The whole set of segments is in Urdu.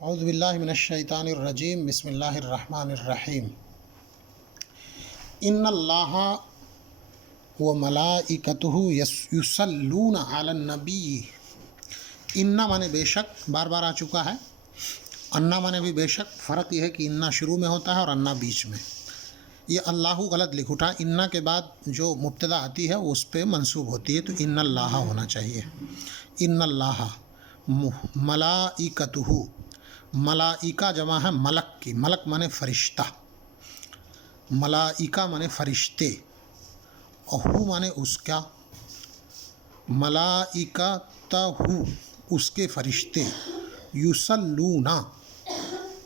اعوذ باللہ من الشیطان الرجیم بسم اللہ الرحمن الرحیم ان اللہ و ملائکتہ یصلون علی النبی۔ انا مانے بے شک، بار بار آ چکا ہے۔ انا مانے بھی بے شک، فرق یہ ہے کہ انا شروع میں ہوتا ہے اور انا بیچ میں۔ یہ اللہ غلط لکھ اٹھا، انا کے بعد جو مبتدا آتی ہے وہ اس پہ منصوب ہوتی ہے، تو ان اللہ ہونا چاہیے۔ ان اللہ ملائکتہ، ملائکہ جمع ہے ملک کی، ملک مانے فرشتہ، ملائکہ مانے فرشتے، اور ہو مانے اس کا، ملائکتہ اس کے فرشتے، یصلونا،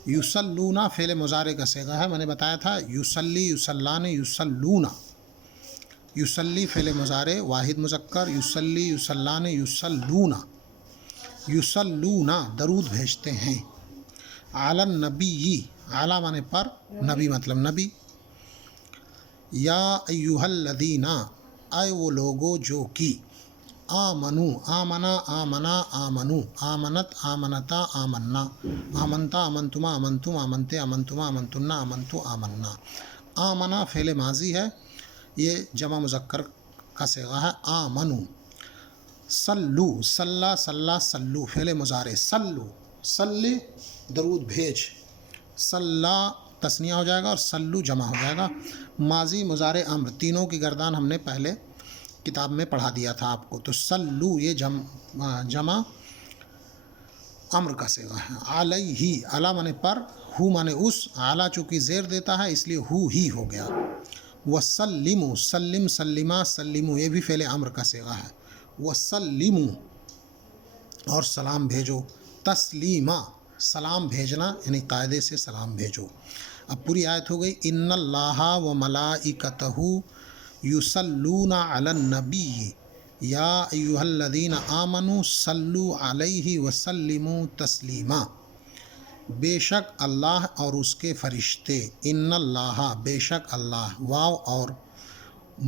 یصلونا فعل مضارع کا صیغہ ہے، میں نے بتایا تھا یصلی، یصلان، یصلونا۔ یصلی فعل مضارع واحد مذکر، یصلی، یصلان، یصلونا، یصلونا درود بھیجتے ہیں، علی النبی، علی مانے پر، نبی مطلب نبی، یا ایھا الذین، اے وہ لوگو جو کی، آمنو، آمنا، آمنا، آمنو، آمنت، آمنتا، آمنا، آمنتا، آمنتما، آمنتم، آمنتے، آمنتما، آمنتنا، آمنتو، آمنا۔ آمنا فعل ماضی ہے، یہ جمع مذکر کا صیغہ ہے، آمنو۔ صلو، صلی، صلی، صلو فعل مضارع، صلو، صلی درود بھیج، صلی تثنیہ ہو جائے گا اور صلو جمع ہو جائے گا۔ ماضی مضارع امر تینوں کی گردان ہم نے پہلے کتاب میں پڑھا دیا تھا آپ کو، تو صلو یہ جمع امر کا صیغہ ہے۔ علیہ، علی مانے پر، ہو مانے اس، علی چونکہ زیر دیتا ہے اس لیے ہو ہی ہو گیا۔ وسلموا، سلم، سلما، سلموا یہ بھی فعل امر کا صیغہ ہے۔ وسلموا اور سلام بھیجو، تسلیما سلام بھیجنا یعنی قاعدے سے سلام بھیجو۔ اب پوری آیت ہو گئی، ان اللہ و ملائکتہ یصلون علی النبی یا ایھا الذین آمنوا صلوا علیہ وسلموا تسلیما۔ بے شک اللہ اور اس کے فرشتے، ان اللہ بے شک اللہ، واو اور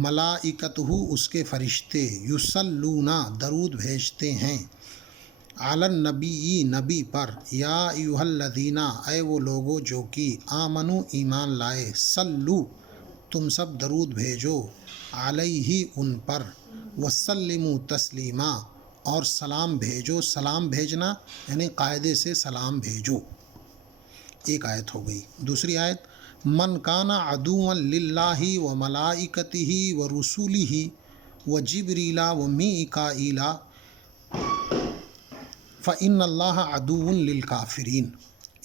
ملائکتہ اس کے فرشتے، یصلون درود بھیجتے ہیں، علی النبی نبی پر، یا ایھا الذین اے وہ لوگو جو کہ، آمنو ایمان لائے، صلو تم سب درود بھیجو، علیہ ان پر، وسلموا تسلیما اور سلام بھیجو، سلام بھیجنا یعنی قاعدے سے سلام بھیجو۔ ایک آیت ہو گئی۔ دوسری آیت، من کان عدوا للہ و ملائکتہ و رسولہ و جبریل و میکائیل فإن اللہ عدو للکافرین۔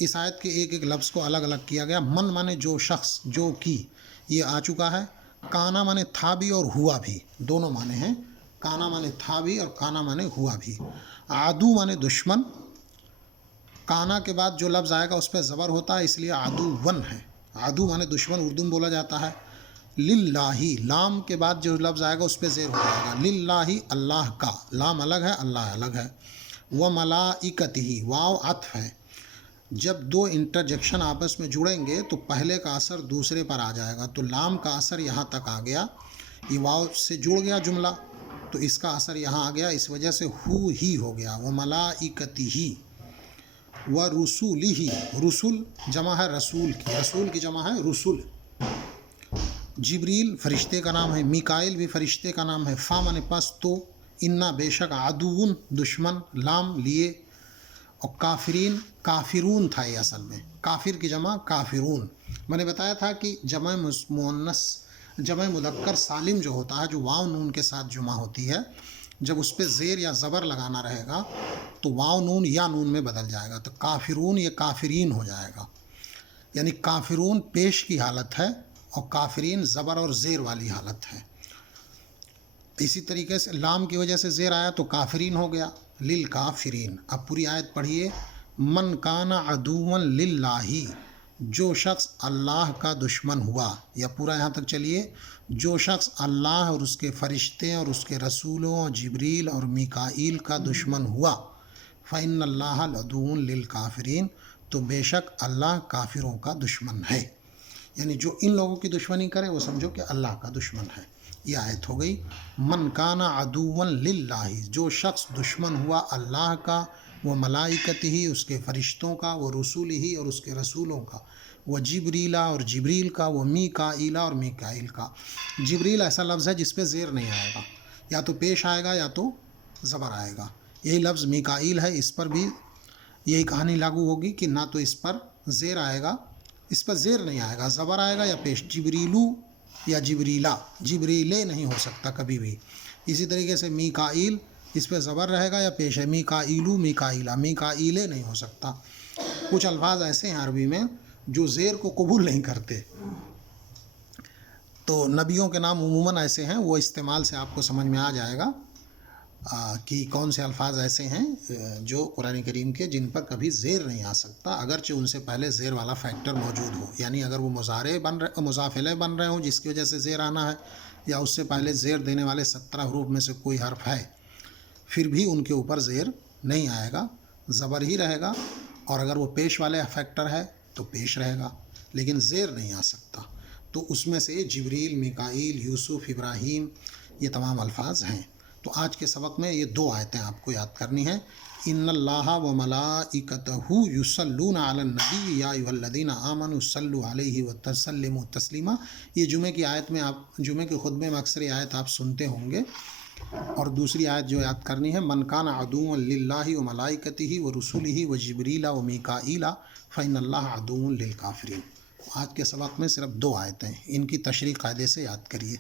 اس آیت کے ایک ایک لفظ کو الگ الگ کیا گیا۔ من مانے جو شخص، جو کی، یہ آ چکا ہے۔ کانا مانے تھا بھی اور ہوا بھی، دونوں معنی ہیں، کانا مانے تھا بھی اور کانا مانے ہوا بھی۔ عدو مانے دشمن، کانا کے بعد جو لفظ آئے گا اس پہ زبر ہوتا ہے اس لیے عدوون ہے، عدو مانے دشمن اردو میں بولا جاتا ہے۔ للہ، لام کے بعد جو لفظ آئے گا اس پہ زیر ہو جائے گا، للہ اللہ کا، لام الگ ہے اللہ الگ ہے۔ و ملائکتہ، واو عطف ہے، جب دو انٹرجیکشن آپس میں جڑیں گے تو پہلے کا اثر دوسرے پر آ جائے گا، تو لام کا اثر یہاں تک آ گیا، یہ واو سے جڑ گیا جملہ تو اس کا اثر یہاں آ گیا، اس وجہ سے ہو ہی ہو گیا۔ و ملائکتہ و رسولہ، رسول جمع ہے رسول کی، رسول کی جمع ہے رسول۔ جبریل فرشتے کا نام ہے، میکائیل بھی فرشتے کا نام ہے۔ فا مانے پس تو، انا بے شک، عدوون دشمن، لام لیے، اور کافرین، کافرون تھا یہ اصل میں، کافر کی جمع کافرون۔ میں نے بتایا تھا کہ جمع مؤنث، جمع مذکر سالم جو ہوتا ہے، جو واو نون کے ساتھ جمع ہوتی ہے، جب اس پہ زیر یا زبر لگانا رہے گا تو واو نون یا نون میں بدل جائے گا، تو کافرون یہ کافرین ہو جائے گا، یعنی کافرون پیش کی حالت ہے اور کافرین زبر اور زیر والی حالت ہے۔ اسی طریقے سے لام کی وجہ سے زیر آیا تو کافرین ہو گیا، للکافرین۔ اب پوری آیت پڑھیے، من کان عدوا للہ، جو شخص اللہ کا دشمن ہوا، یا پورا یہاں تک چلیے، جو شخص اللہ اور اس کے فرشتے اور اس کے رسولوں اور جبریل اور میکائیل کا دشمن ہوا، فإن اللہ عدو للکافرین، تو بے شک اللہ کافروں کا دشمن ہے، یعنی جو ان لوگوں کی دشمنی کرے وہ سمجھو کہ اللہ کا دشمن ہے۔ یہ آیت ہو گئی، من کان عدوا للہ، جو شخص دشمن ہوا اللہ کا وہ ملائکت ہی اس کے فرشتوں کا، وہ رسول ہی اور اس کے رسولوں کا، وہ جبریلا اور جبریل کا، وہ میکائیلا اور میکائیل کا۔ جبریل ایسا لفظ ہے جس پہ زیر نہیں آئے گا، یا تو پیش آئے گا یا تو زبر آئے گا۔ یہی لفظ میکائیل ہے، اس پر بھی یہی کہانی لاگو ہوگی کہ نہ تو اس پر زیر آئے گا، اس پر زیر نہیں آئے گا، زبر آئے گا یا پیش۔ جبریلو یا جبریلا، جبریلے نہیں ہو سکتا کبھی بھی۔ اسی طریقے سے میکائیل، اس پہ زبر رہے گا یا پیش ہے، میکائیلو میکائیلا، میکائیلے نہیں ہو سکتا۔ کچھ الفاظ ایسے ہیں عربی میں جو زیر کو قبول نہیں کرتے، تو نبیوں کے نام عموماً ایسے ہیں، وہ استعمال سے آپ کو سمجھ میں آ جائے گا کہ کون سے الفاظ ایسے ہیں جو قرآن کریم کے جن پر کبھی زیر نہیں آ سکتا، اگرچہ ان سے پہلے زیر والا فیکٹر موجود ہو، یعنی اگر وہ مضارع بن رہے، مضاف الیہ بن رہے ہوں جس کی وجہ سے زیر آنا ہے، یا اس سے پہلے زیر دینے والے 17 حروف میں سے کوئی حرف ہے، پھر بھی ان کے اوپر زیر نہیں آئے گا، زبر ہی رہے گا، اور اگر وہ پیش والے فیکٹر ہے تو پیش رہے گا، لیکن زیر نہیں آ سکتا۔ تو اس میں سے جبریل، میکائیل، یوسف، ابراہیم، یہ تمام الفاظ ہیں۔ تو آج کے سبق میں یہ 2 آیتیں آپ کو یاد کرنی ہیں۔ ان اللہ و ملائکتہ یصلون علی النبی یا ایھا الذین آمنوا صلوا علیہ وسلموا تسلیما۔ یہ جمعے کی آیت میں آپ، جمعے کے خطبے میں اکثر یہ آیت آپ سنتے ہوں گے۔ اور دوسری آیت جو یاد کرنی ہے، من کان عدوا للہ و ملائکتہ و رسلہ و جبریل و میکائیل فإن اللہ عدو للکافرین۔ آج کے سبق میں صرف 2 آیتیں، ان کی تشریح قاعدے سے یاد کریے۔